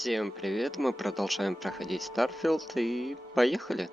Всем привет, мы продолжаем проходить Starfield и поехали!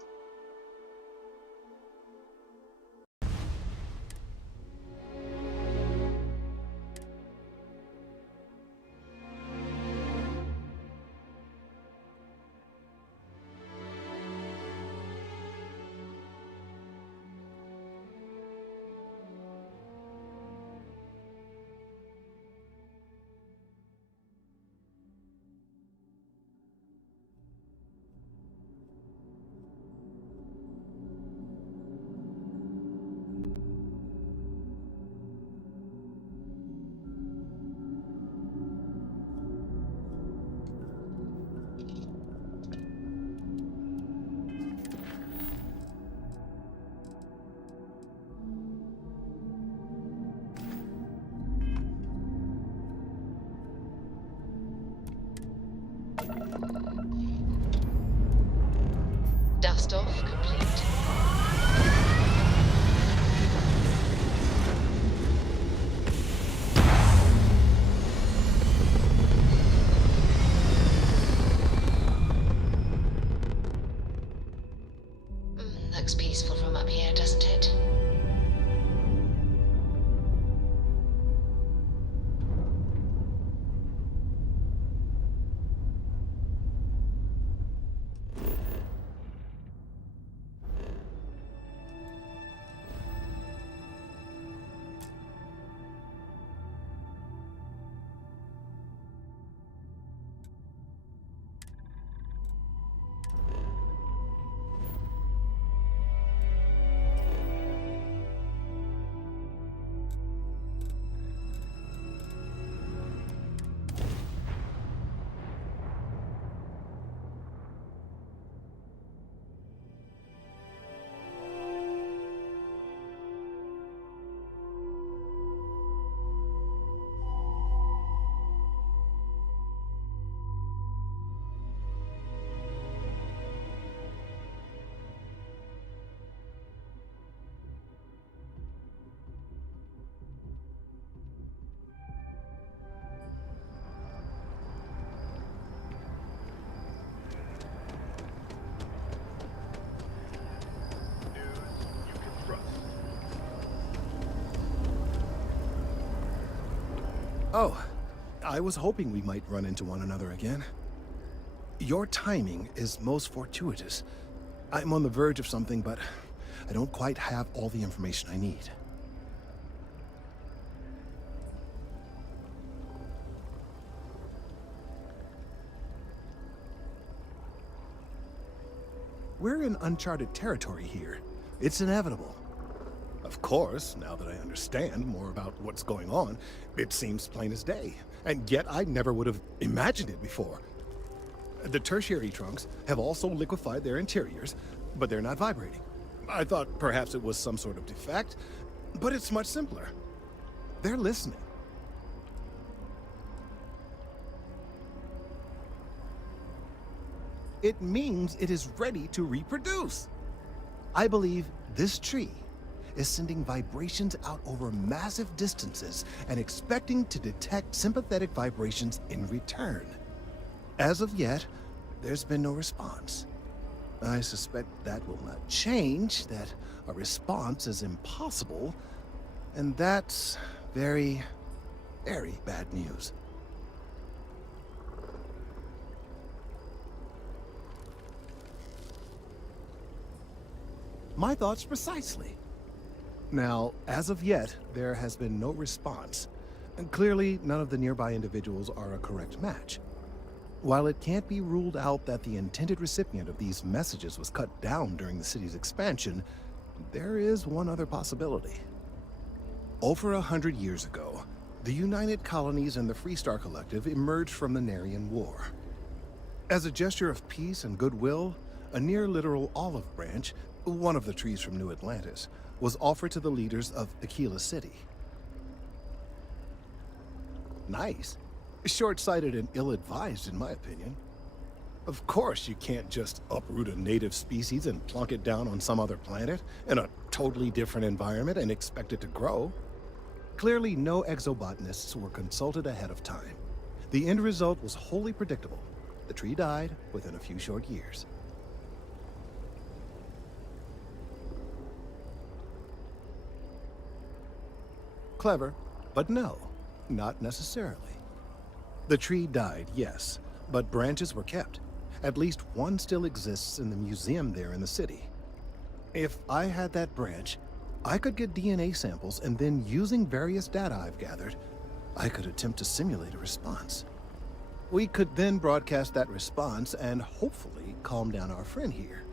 Dust off complete. Looks peaceful from up here, doesn't it? Oh, I was hoping we might run into one another again. Your timing is most fortuitous. I'm on the verge of something, but I don't quite have all the information I need. We're in uncharted territory here. It's inevitable. Of course, now that I understand more about what's going on, it seems plain as day. And yet I never would have imagined it before. The tertiary trunks have also liquefied their interiors, but they're not vibrating. I thought perhaps it was some sort of defect, but it's much simpler. They're listening. It means it is ready to reproduce. I believe this tree is sending vibrations out over massive distances and expecting to detect sympathetic vibrations in return. As of yet, there's been no response. I suspect that will not change, that a response is impossible, and that's very, very bad news. My thoughts precisely. Now, as of yet, there has been no response, and clearly none of the nearby individuals are a correct match. While it can't be ruled out that the intended recipient of these messages was cut down during the city's expansion, there is one other possibility. Over 100 years ago, the United Colonies and the Freestar Collective emerged from the Narian War. As a gesture of peace and goodwill, a near-literal olive branch, one of the trees from New Atlantis, was offered to the leaders of Aquila City. Nice. Short-sighted and ill-advised, in my opinion. Of course, you can't just uproot a native species and plunk it down on some other planet in a totally different environment and expect it to grow. Clearly, no exobotanists were consulted ahead of time. The end result was wholly predictable. The tree died within a few short years. Clever, but no, not necessarily. The tree died, yes, but branches were kept. At least one still exists in the museum there in the city. If I had that branch, I could get DNA samples, and then using various data I've gathered, I could attempt to simulate a response. We could then broadcast that response and hopefully calm down our friend here.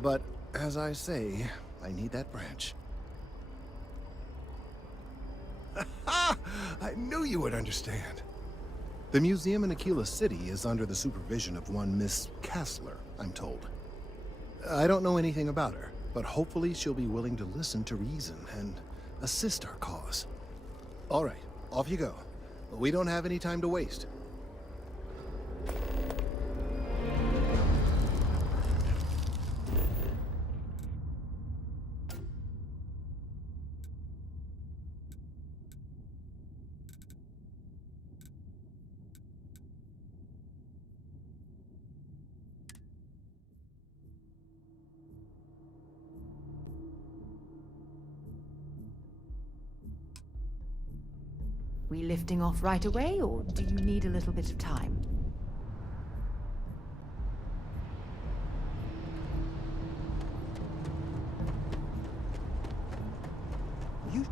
But as I say, I need that branch. I knew you would understand. The museum in Aquila City is under the supervision of one Miss Kassler, I'm told. I don't know anything about her, but hopefully she'll be willing to listen to reason and assist our cause. All right, off you go. We don't have any time to waste. We lifting off right away, or do you need a little bit of time? You...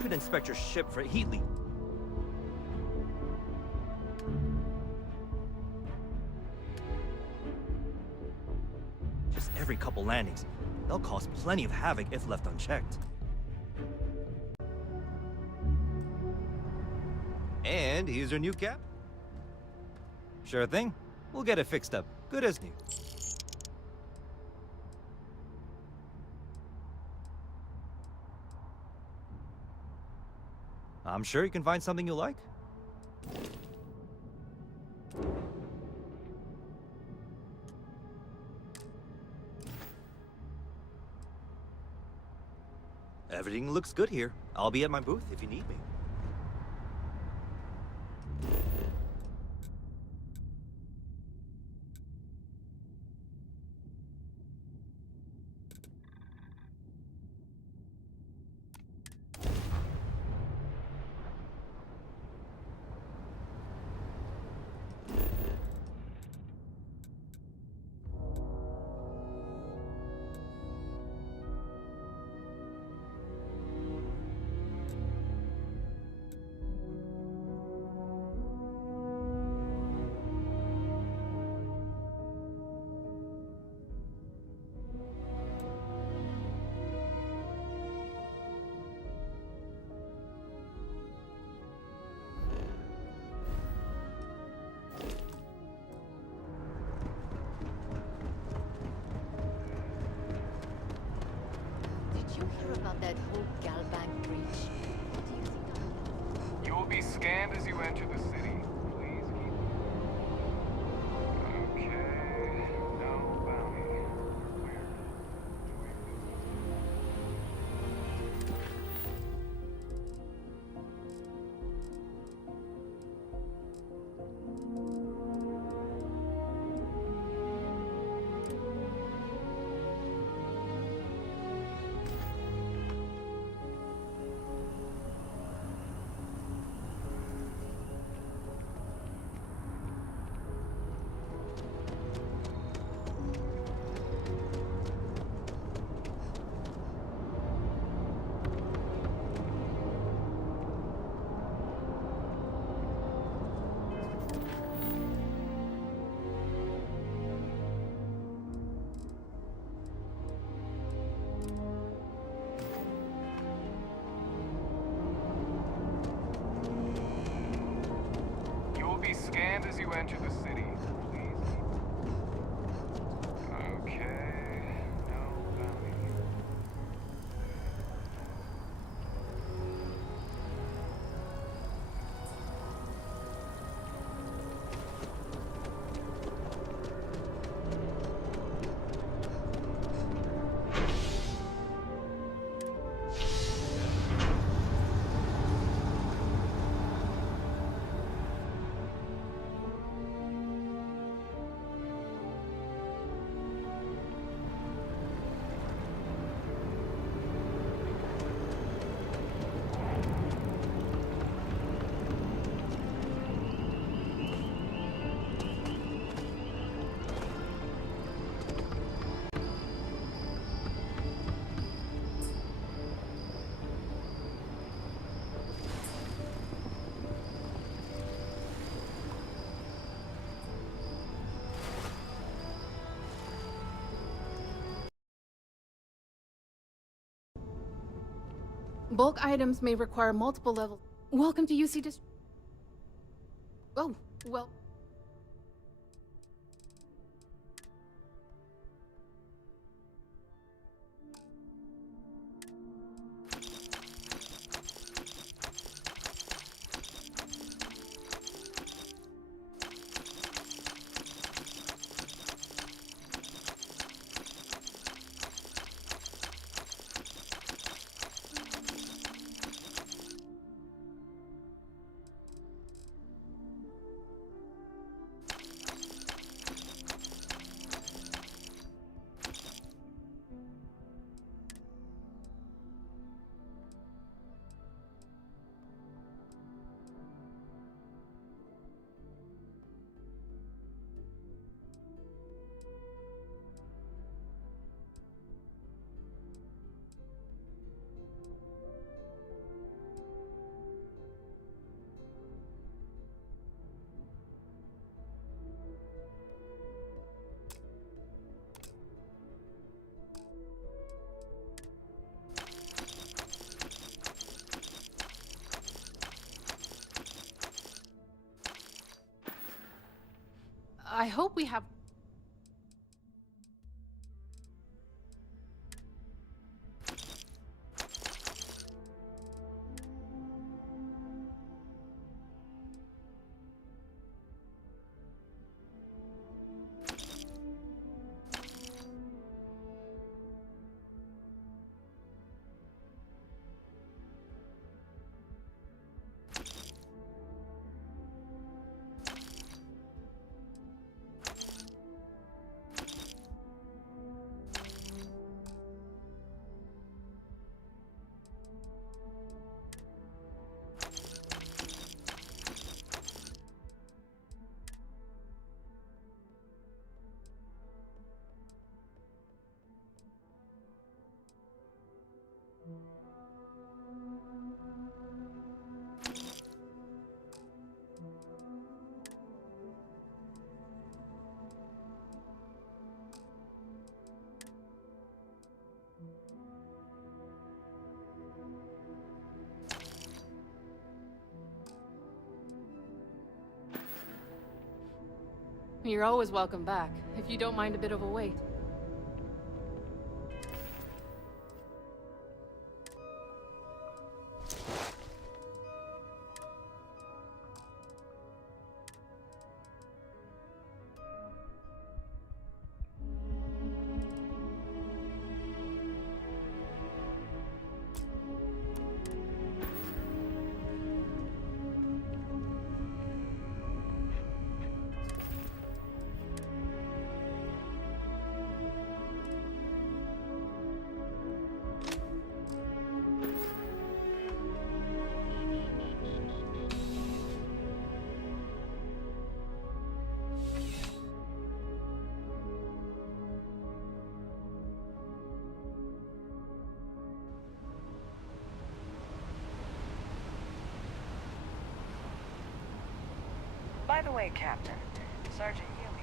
Could inspect your ship for heat leak. Just every couple landings. They'll cause plenty of havoc if left unchecked. And here's your new cap. Sure thing. We'll get it fixed up. Good as new. I'm sure you can find something you like. Everything looks good here. I'll be at my booth if you need me. Did you hear about that whole Galbank breach? What do you think? You will be scanned as you enter the city. Please keep. Okay. No bounty. Where? You will be scanned as you enter the city. Please keep. Okay. No bounty. Bulk items may require multiple levels. Welcome to UC Dist. Oh, well. I hope we have. You're always welcome back, if you don't mind a bit of a wait. By the way, Captain, Sergeant Yumi.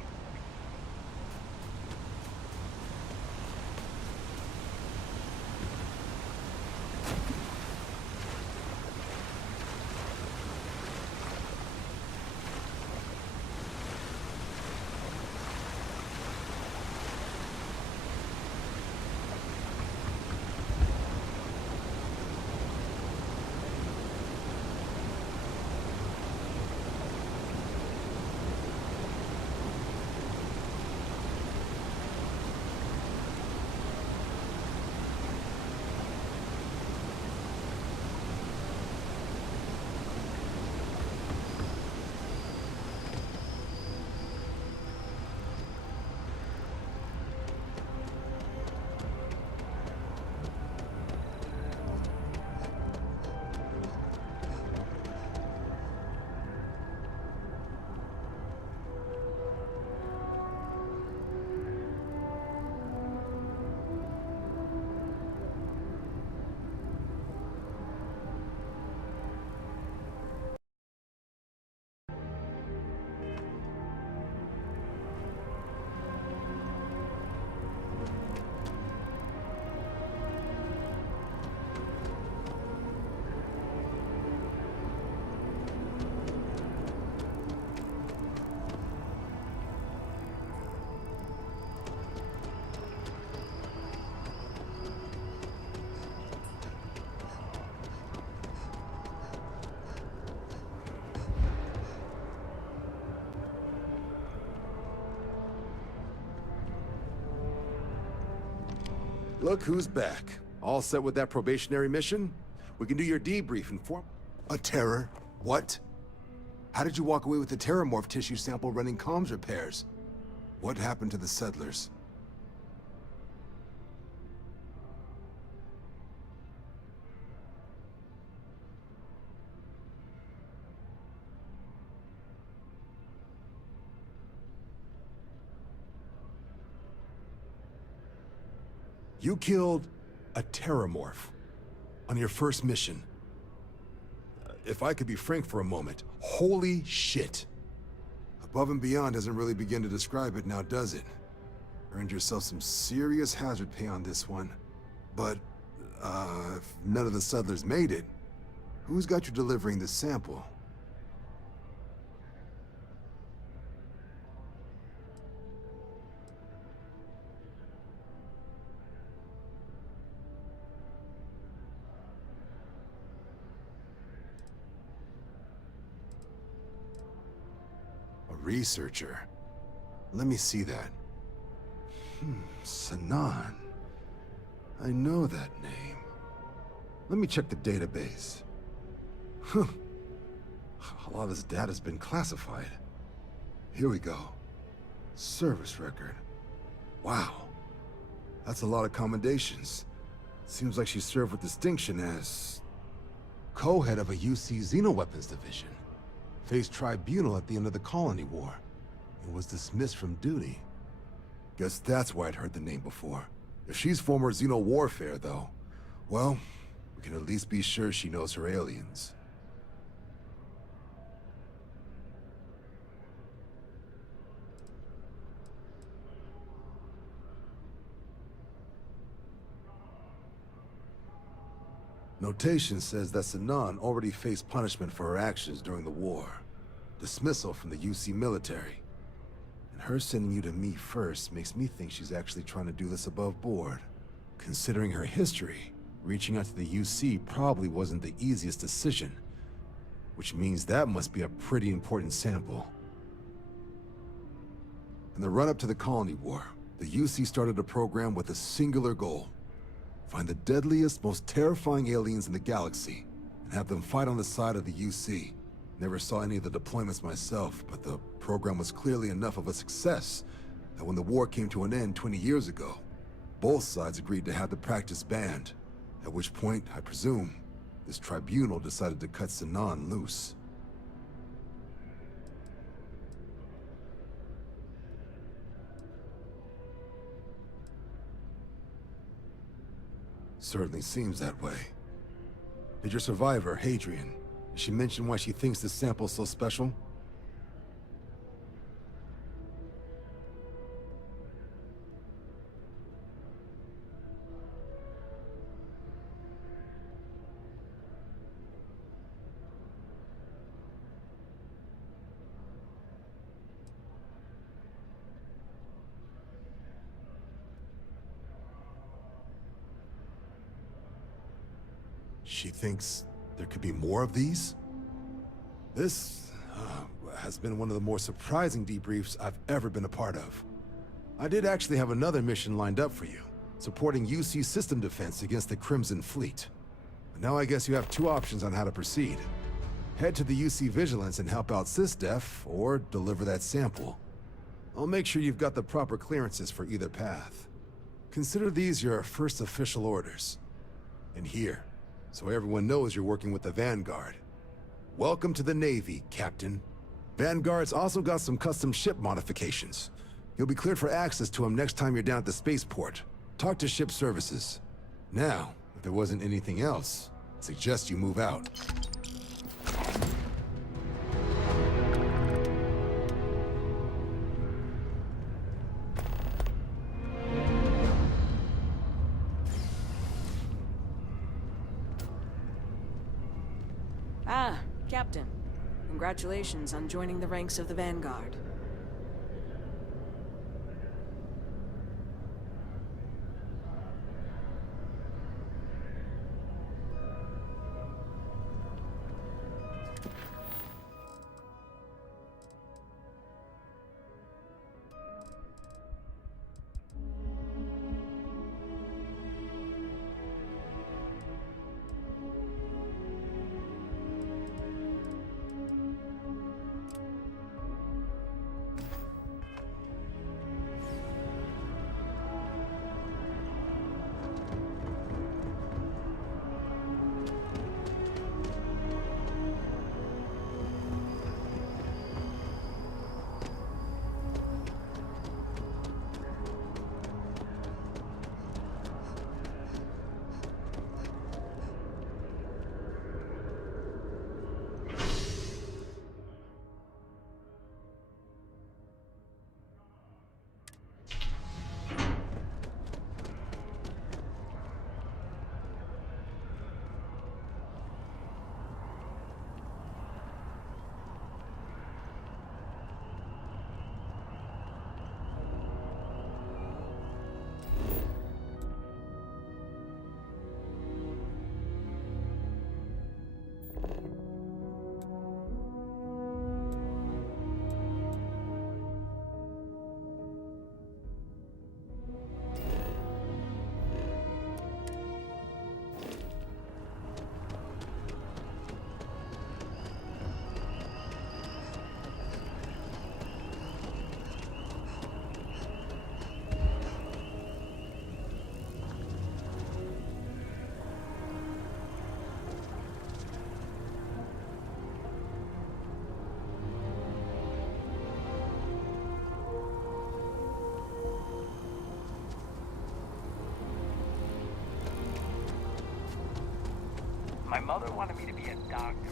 Look who's back. All set with that probationary mission? We can do your debrief and form... A terror? What? How did you walk away with the terramorph tissue sample running comms repairs? What happened to the settlers? You killed a terramorph on your first mission. If I could be frank for a moment, holy shit. Above and beyond doesn't really begin to describe it now, does it? Earned yourself some serious hazard pay on this one. But, if none of the settlers made it, who's got you delivering the sample? Researcher. Let me see that. Sanan. I know that name. Let me check the database. A lot of this data's been classified. Here we go. Service record. Wow. That's a lot of commendations. Seems like she served with distinction as co-head of a UC Xenoweapons division. Faced tribunal at the end of the Colony War, and was dismissed from duty. Guess that's why I'd heard the name before. If she's former Xeno warfare, though, well, we can at least be sure she knows her aliens. Notation says that Sanan already faced punishment for her actions during the war. Dismissal from the UC military. And her sending you to me first makes me think she's actually trying to do this above board. Considering her history, reaching out to the UC probably wasn't the easiest decision, which means that must be a pretty important sample. In the run-up to the Colony War, the UC started a program with a singular goal: find the deadliest, most terrifying aliens in the galaxy, and have them fight on the side of the UC. Never saw any of the deployments myself, but the program was clearly enough of a success that when the war came to an end 20 years ago, both sides agreed to have the practice banned, at which point, I presume, this tribunal decided to cut Sinan loose. Certainly seems that way. Did your survivor, Hadrian, did she mention why she thinks this sample's so special? She thinks there could be more of these? This has been one of the more surprising debriefs I've ever been a part of. I did actually have another mission lined up for you, supporting UC system defense against the Crimson Fleet. But now I guess you have two options on how to proceed. Head to the UC Vigilance and help out SysDef, or deliver that sample. I'll make sure you've got the proper clearances for either path. Consider these your first official orders. And here, so everyone knows you're working with the Vanguard. Welcome to the Navy, Captain. Vanguard's also got some custom ship modifications. You'll be cleared for access to them next time you're down at the spaceport. Talk to ship services. Now, if there wasn't anything else, I suggest you move out. Ah, Captain. Congratulations on joining the ranks of the Vanguard. My mother wanted me to be a doctor.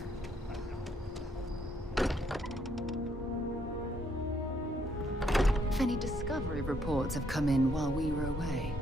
If any discovery reports have come in while we were away.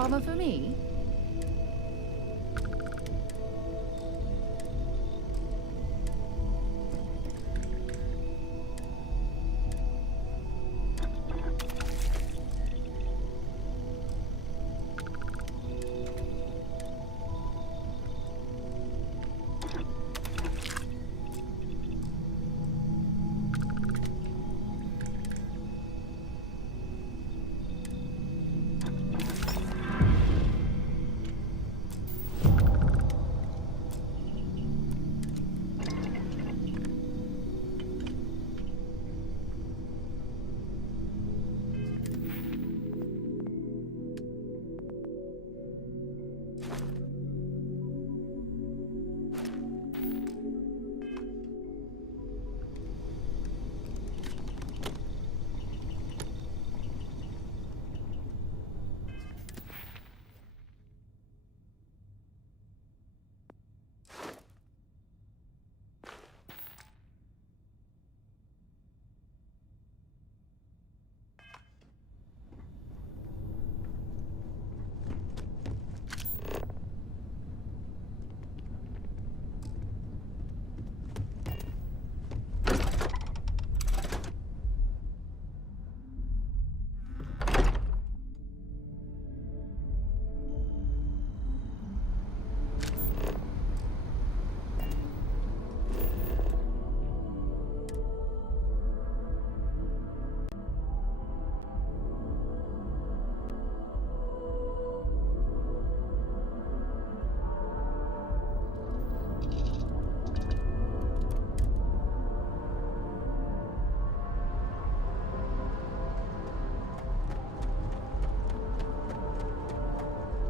Rather for me?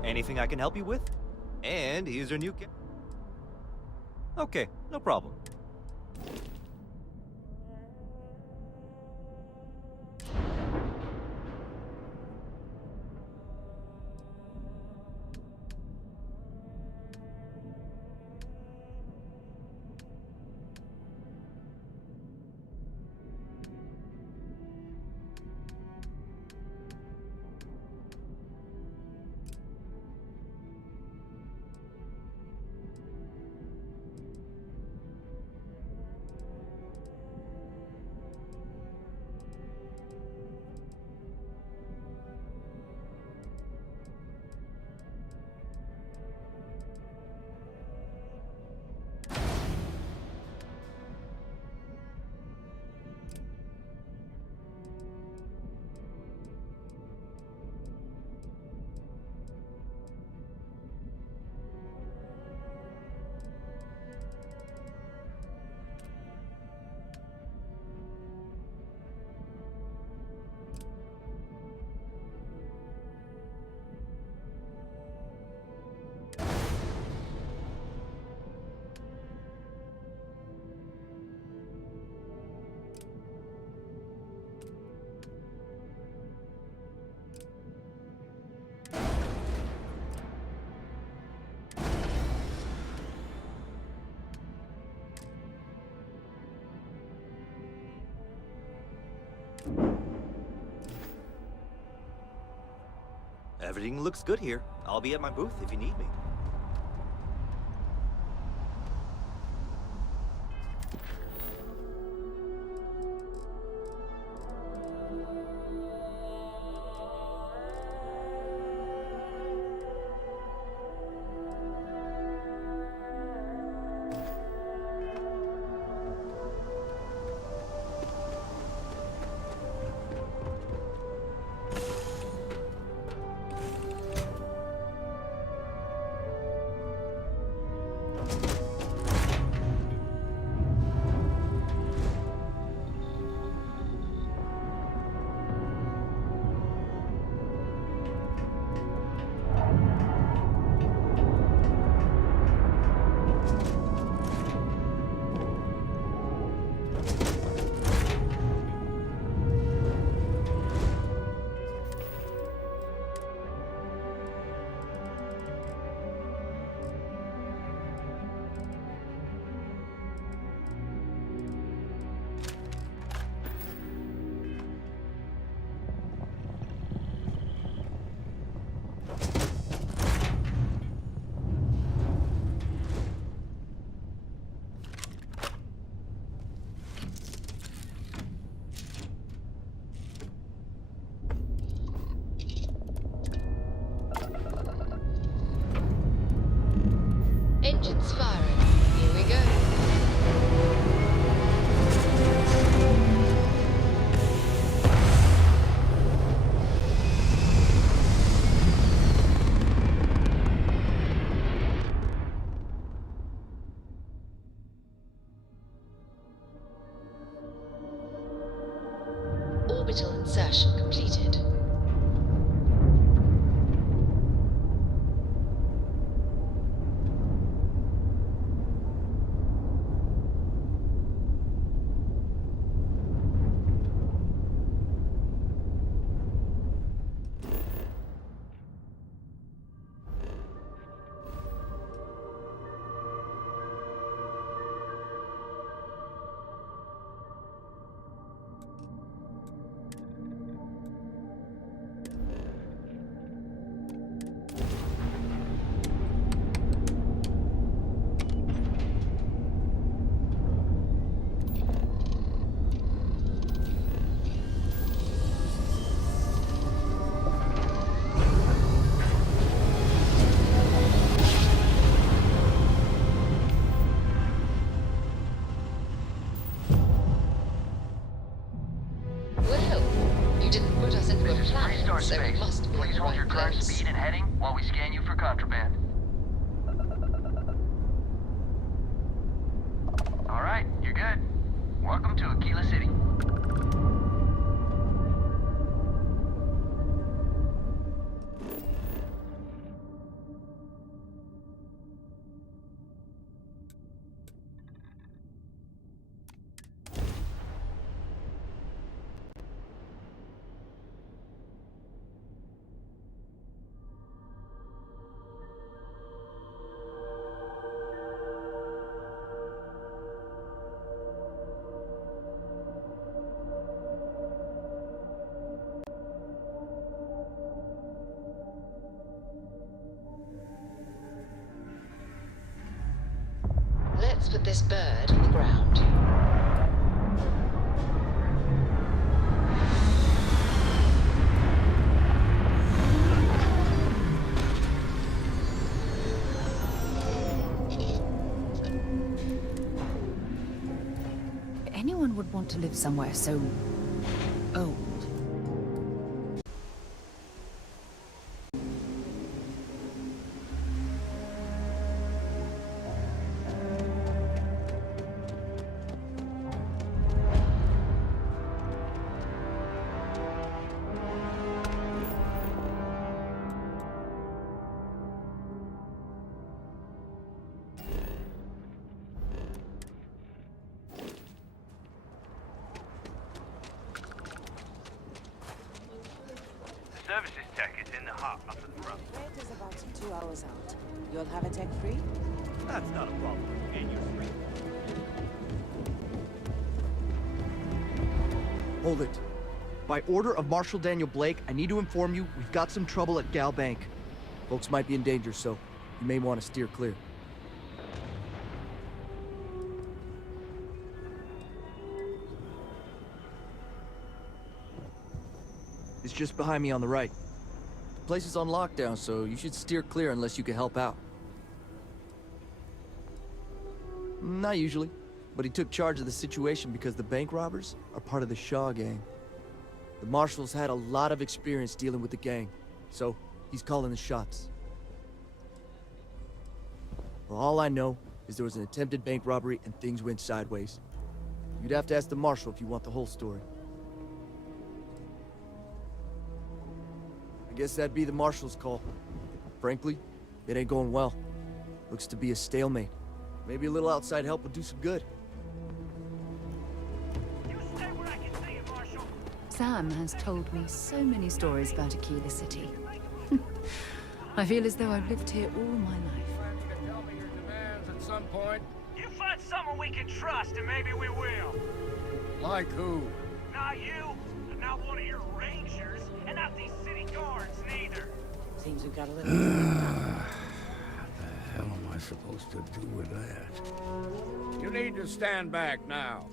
Anything I can help you with? And here's your new kit. Okay, no problem. Everything looks good here. I'll be at my booth if you need me. Orbital insertion completed. Well, you didn't put us into a plan, so it must be Please in the hold your right current place. speed and heading while we scan you for contraband. All right, you're good. Welcome to Aquila City. Let's put this bird on the ground. Anyone would want to live somewhere so old. Services tech is in the hop up at the front. It is about 2 hours out. You'll have a tech free? That's not a problem. And you're free. Hold it. By order of Marshal Daniel Blake, I need to inform you we've got some trouble at Gal Bank. Folks might be in danger, so you may want to steer clear. It's just behind me on the right. The place is on lockdown, so you should steer clear unless you can help out. Not usually, but he took charge of the situation because the bank robbers are part of the Shaw gang. The Marshal's had a lot of experience dealing with the gang, so he's calling the shots. Well, all I know is there was an attempted bank robbery and things went sideways. You'd have to ask the Marshal if you want the whole story. I guess that'd be the Marshal's call. Frankly, it ain't going well. Looks to be a stalemate. Maybe a little outside help would do some good. You stay where I can see you, Marshal. Sam has told me so many stories about Aquila City. I feel as though I've lived here all my life. You can tell me your demands at some point. You find someone we can trust, and maybe we will. Like who? Not you, not one of your rangers, and not these city guards neither. Seems we've got a little... What the hell am I supposed to do with that? You need to stand back now.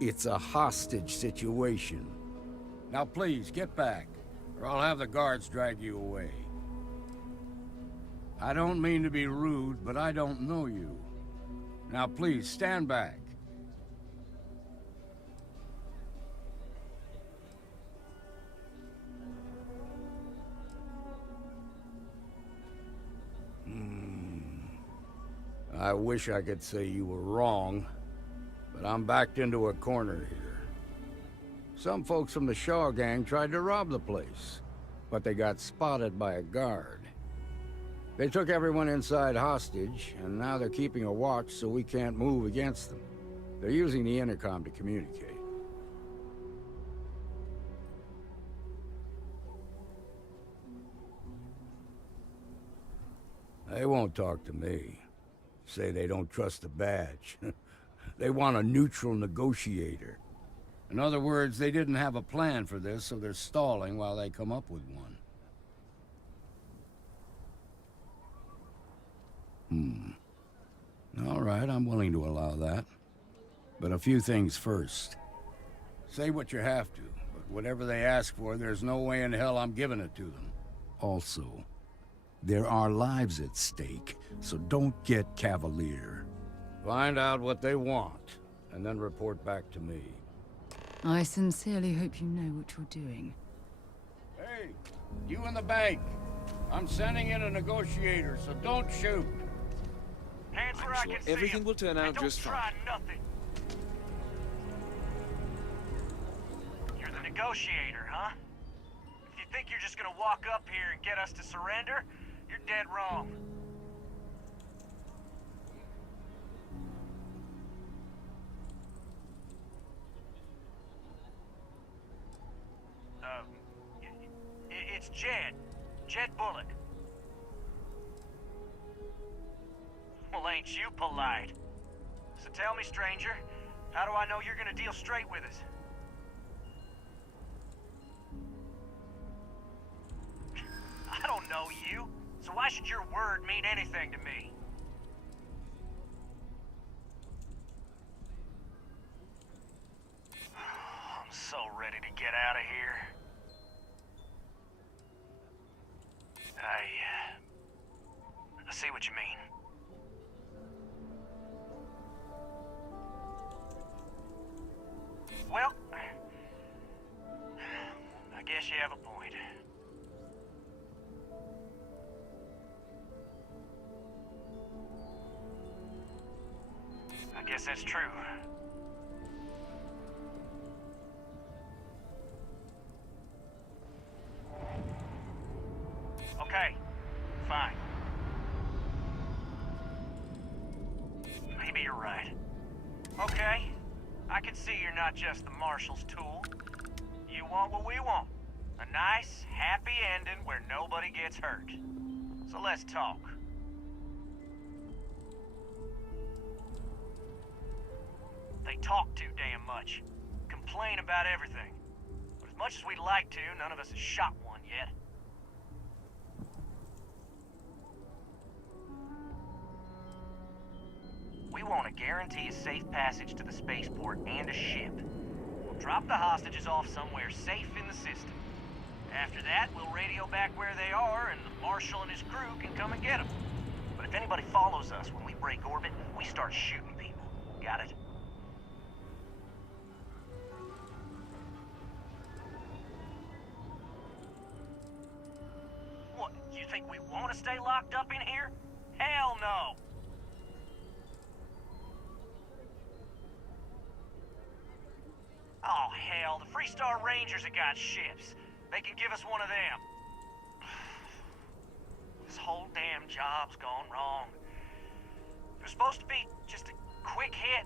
It's a hostage situation. Now please, get back, or I'll have the guards drag you away. I don't mean to be rude, but I don't know you. Now please, stand back. I wish I could say you were wrong, but I'm backed into a corner here. Some folks from the Shaw gang tried to rob the place, but they got spotted by a guard. They took everyone inside hostage, and now they're keeping a watch so we can't move against them. They're using the intercom to communicate. They won't talk to me. Say they don't trust the badge. They want a neutral negotiator. In other words, they didn't have a plan for this, so they're stalling while they come up with one. All right, I'm willing to allow that. But a few things first. Say what you have to, but whatever they ask for, there's no way in hell I'm giving it to them. Also, there are lives at stake, so don't get cavalier. Find out what they want, and then report back to me. I sincerely hope you know what you're doing. Hey, you in the bank. I'm sending in a negotiator, so don't shoot. Hands where I can see everything will turn out just fine. Nothing. You're the negotiator, huh? If you think you're just gonna walk up here and get us to surrender, you're dead wrong. It's Jed. Jed Bullock. Well, ain't you polite? So tell me, stranger, how do I know you're gonna deal straight with us? I don't know you, so why should your word mean anything to me? I'm so ready to get out of here. I see what you mean. Well, I guess you have a point. I guess that's true. Okay, fine. Maybe you're right. Okay, I can see you're not just the Marshal's tool. You want what we want. A nice, happy ending where nobody gets hurt. So let's talk. They talk too damn much. Complain about everything. But as much as we'd like to, none of us has shot one yet. We want to guarantee a safe passage to the spaceport and a ship. We'll drop the hostages off somewhere safe in the system. After that, we'll radio back where they are, and the Marshal and his crew can come and get them. But if anybody follows us when we break orbit, we start shooting people. Got it? What, you think we want to stay locked up in here? Hell no! Oh, hell, the Freestar Rangers have got ships. They can give us one of them. This whole damn job's gone wrong. It was supposed to be just a quick hit.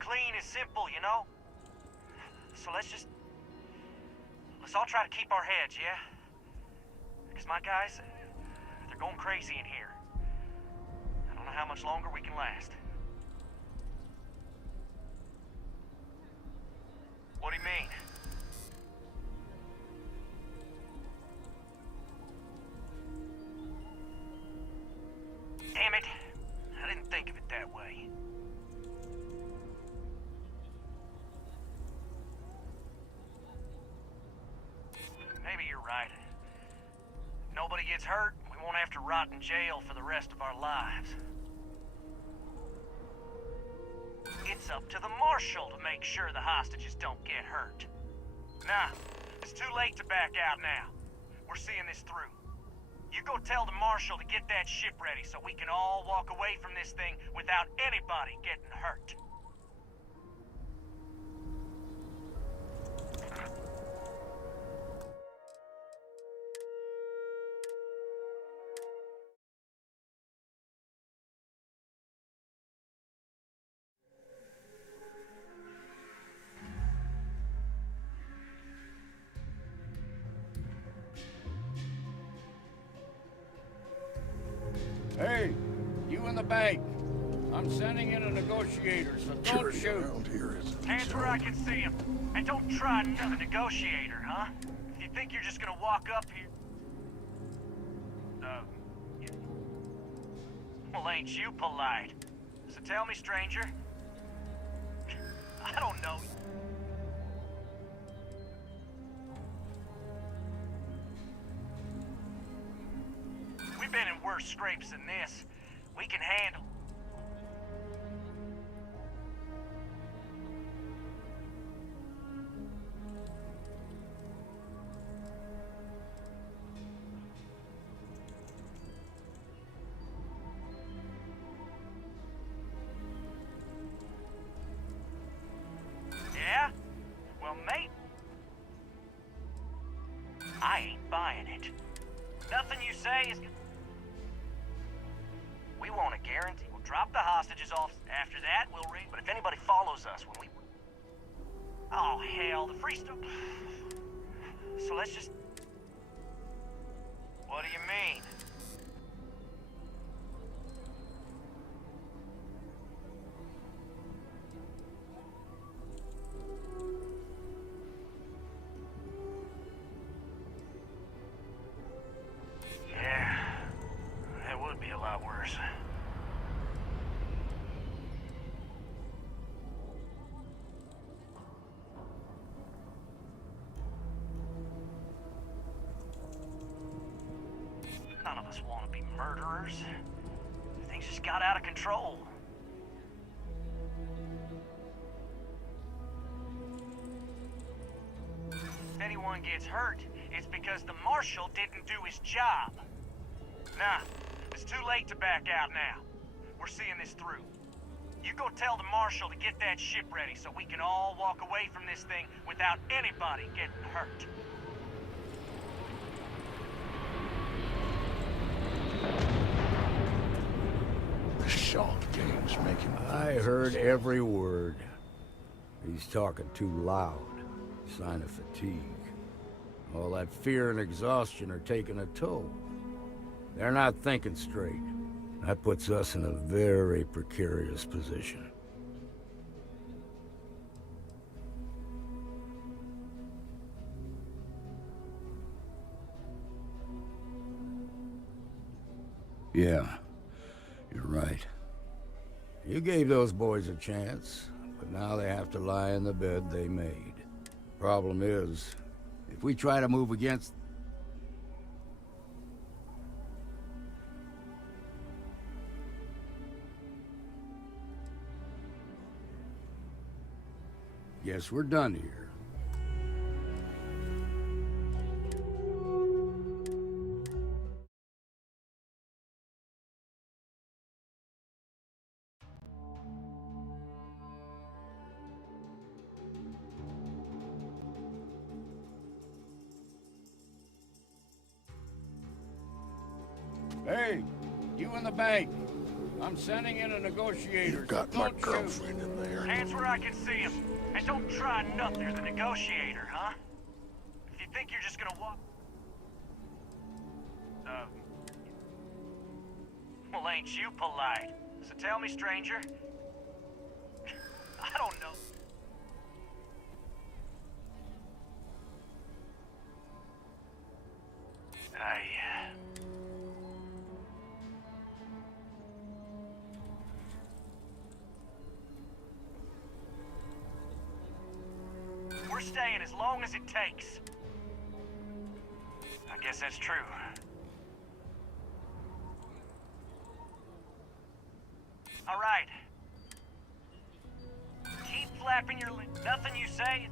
Clean and simple, you know? So let's all try to keep our heads, yeah? Because my guys, they're going crazy in here. I don't know how much longer we can last. What do you mean? Damn it. I didn't think of it that way. Maybe you're right. If nobody gets hurt, we won't have to rot in jail for the rest of our lives. It's up to the Marshal to make sure the hostages don't get hurt. Nah, it's too late to back out now. We're seeing this through. You go tell the Marshal to get that ship ready so we can all walk away from this thing without anybody getting hurt. Hey, you in the bank. I'm sending in a negotiator, so don't shoot. Hands where I can see him. And don't try another negotiator, huh? If you think you're just gonna walk up here... yeah. Well, ain't you polite? So tell me, stranger. I don't know. We've been in worse scrapes than this. We can handle... Yeah? Well, mate... I ain't buying it. Nothing you say is... We want a guarantee. We'll drop the hostages off. After that, we'll read. But if anybody follows us when we... Oh, hell, the free stuff... So let's just... What do you mean? Yeah, that would be a lot worse. None of us want to be murderers. Things just got out of control. If anyone gets hurt, it's because the Marshal didn't do his job. Nah, it's too late to back out now. We're seeing this through. You go tell the Marshal to get that ship ready so we can all walk away from this thing without anybody getting hurt. The Shaw game's making... I heard every word. He's talking too loud. Sign of fatigue. All that fear and exhaustion are taking a toll. They're not thinking straight. That puts us in a very precarious position. Yeah, you're right. You gave those boys a chance, but now they have to lie in the bed they made. Problem is, if we try to move against... Guess we're done here. Hey, you in the bank. I'm sending in a negotiator. You've got so my don't girlfriend in there. Hands where I can see him. And don't try nothing. You're the negotiator, huh? If you think you're just gonna walk... Well, ain't you polite? So tell me, stranger. I don't know. We're staying as long as it takes. I guess that's true. All right. Keep flapping your lips. Nothing you say.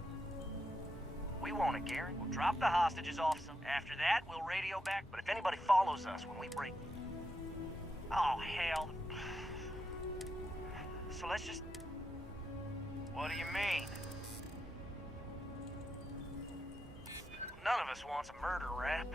We won't, Gary. We'll drop the hostages off some. After that, we'll radio back. But if anybody follows us when we break... Oh, hell. So let's just... What do you mean? None of us wants a murder rap.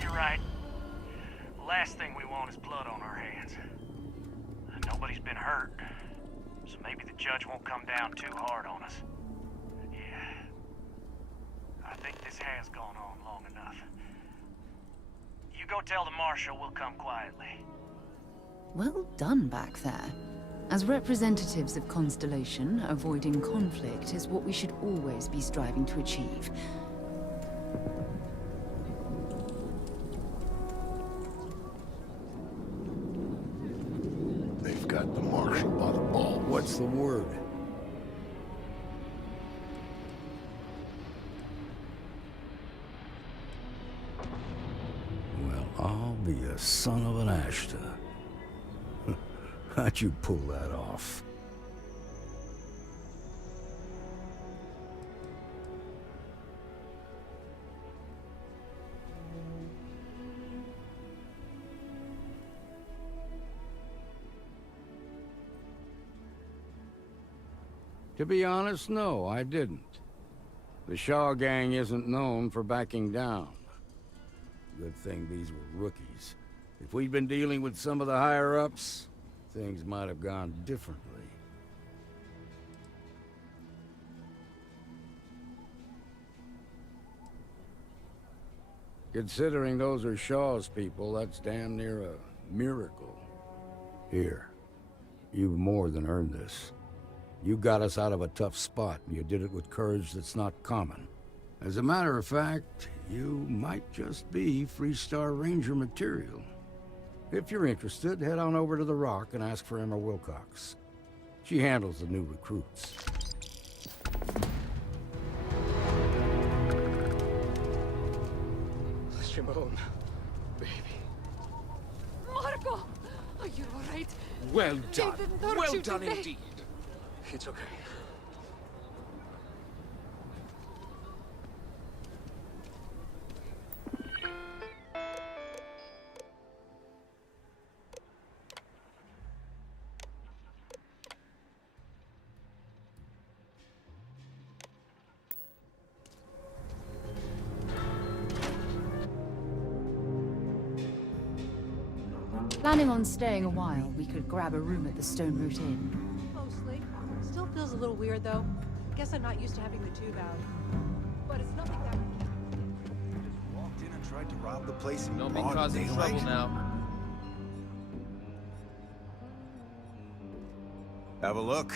You're right. Last thing we want is blood on our hands. Nobody's been hurt, so maybe the judge won't come down too hard on us. Yeah. I think this has gone on long enough. You go tell the marshal we'll come quietly. Well done back there. As representatives of Constellation, avoiding conflict is what we should always be striving to achieve. They've got the marshal by the ball. What's the word? Well, I'll be a son of an Ashta. How'd you pull that off? To be honest, no, I didn't. The Shaw gang isn't known for backing down. Good thing these were rookies. If we'd been dealing with some of the higher-ups, things might have gone differently. Considering those are Shaw's people, that's damn near a miracle. Here, you've more than earned this. You got us out of a tough spot, and you did it with courage that's not common. As a matter of fact, you might just be Freestar Ranger material. If you're interested, head on over to the Rock and ask for Emma Wilcox. She handles the new recruits. Shimon, baby. Marco! Are you alright? Well done. They didn't hurt Well you, done did they? indeed. It's okay. Planning on staying a while, we could grab a room at the Stone Root Inn. Mostly. Still feels a little weird, though. Guess I'm not used to having the tube out. But it's nothing that... Just walked in and tried to rob the place in Don't be broad causing daylight? trouble now. Have a look.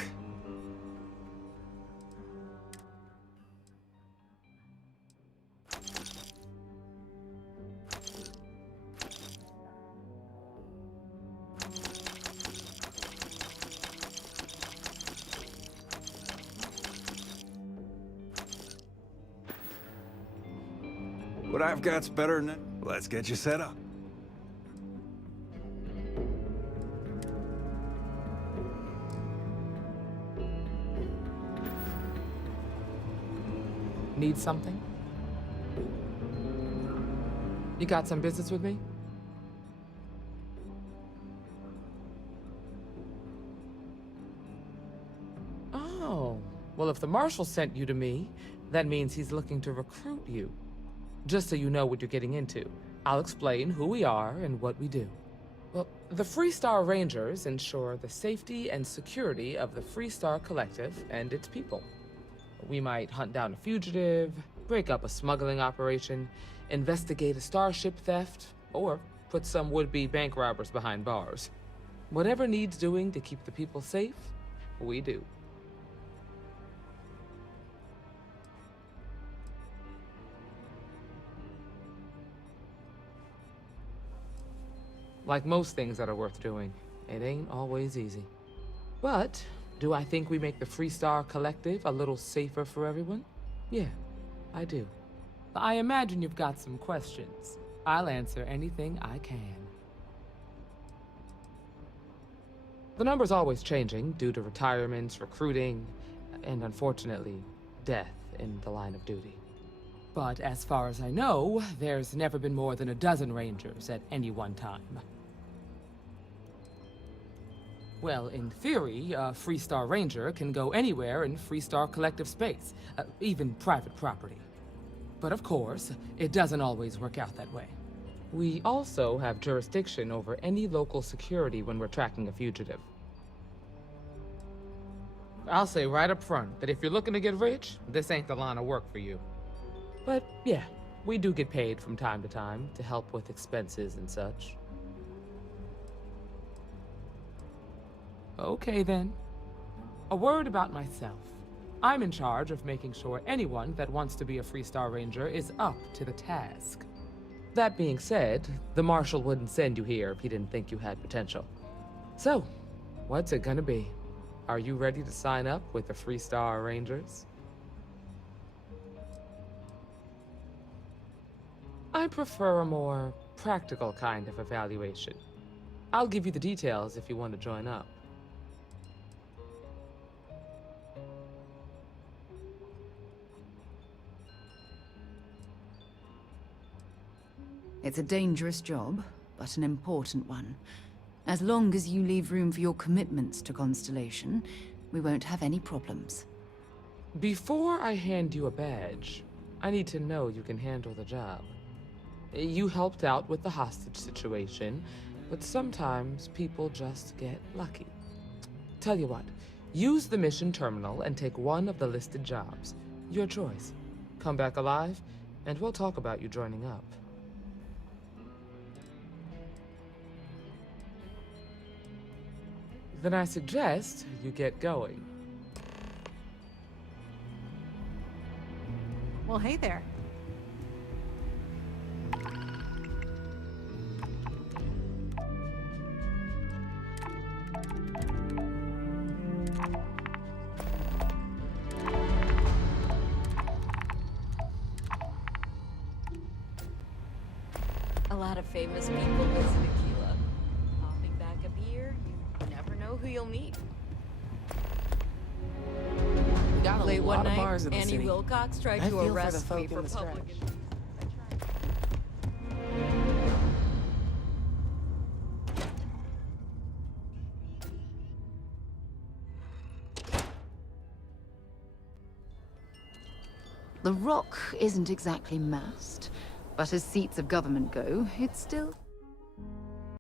What I've got's better than it. Let's get you set up. Need something? You got some business with me? Oh, well, if the marshal sent you to me, that means he's looking to recruit you. Just so you know what you're getting into, I'll explain who we are and what we do. Well, the Freestar Rangers ensure the safety and security of the Freestar Collective and its people. We might hunt down a fugitive, break up a smuggling operation, investigate a starship theft, or put some would-be bank robbers behind bars. Whatever needs doing to keep the people safe, we do. Like most things that are worth doing, it ain't always easy. But Do I think we make the Freestar Collective a little safer for everyone? Yeah, I do. I imagine you've got some questions. I'll answer anything I can. The number's always changing due to retirements, recruiting, and unfortunately, death in the line of duty. But as far as I know, there's never been more than a dozen Rangers at any one time. Well, in theory, a Freestar Ranger can go anywhere in Freestar Collective space, even private property. But of course, it doesn't always work out that way. We also have jurisdiction over any local security when we're tracking a fugitive. I'll say right up front that if you're looking to get rich, this ain't the line of work for you. But yeah, we do get paid from time to help with expenses and such. Okay then. A word about myself. I'm in charge of making sure anyone that wants to be a Freestar Ranger is up to the task. That being said, the Marshal wouldn't send you here if he didn't think you had potential. So, what's it gonna be? Are you ready to sign up with the Freestar Rangers? I prefer a more practical kind of evaluation. I'll give you the details if you want to join up. It's a dangerous job, but an important one. As long as you leave room for your commitments to Constellation, we won't have any problems. Before I hand you a badge, I need to know you can handle the job. You helped out with the hostage situation, but sometimes people just get lucky. Tell you what, use the mission terminal and take one of the listed jobs. Your choice. Come back alive, and we'll talk about you joining up. Then I suggest you get going. Well, hey there. A lot of famous people visit Aquila. Popping back a beer, you never know who you'll meet. We got a Late lot one of night, bars in the Annie city. Wilcox tried I to feel for the arrest me folk for in the stretch. public. The Rock isn't exactly massed, but as seats of government go, it's still...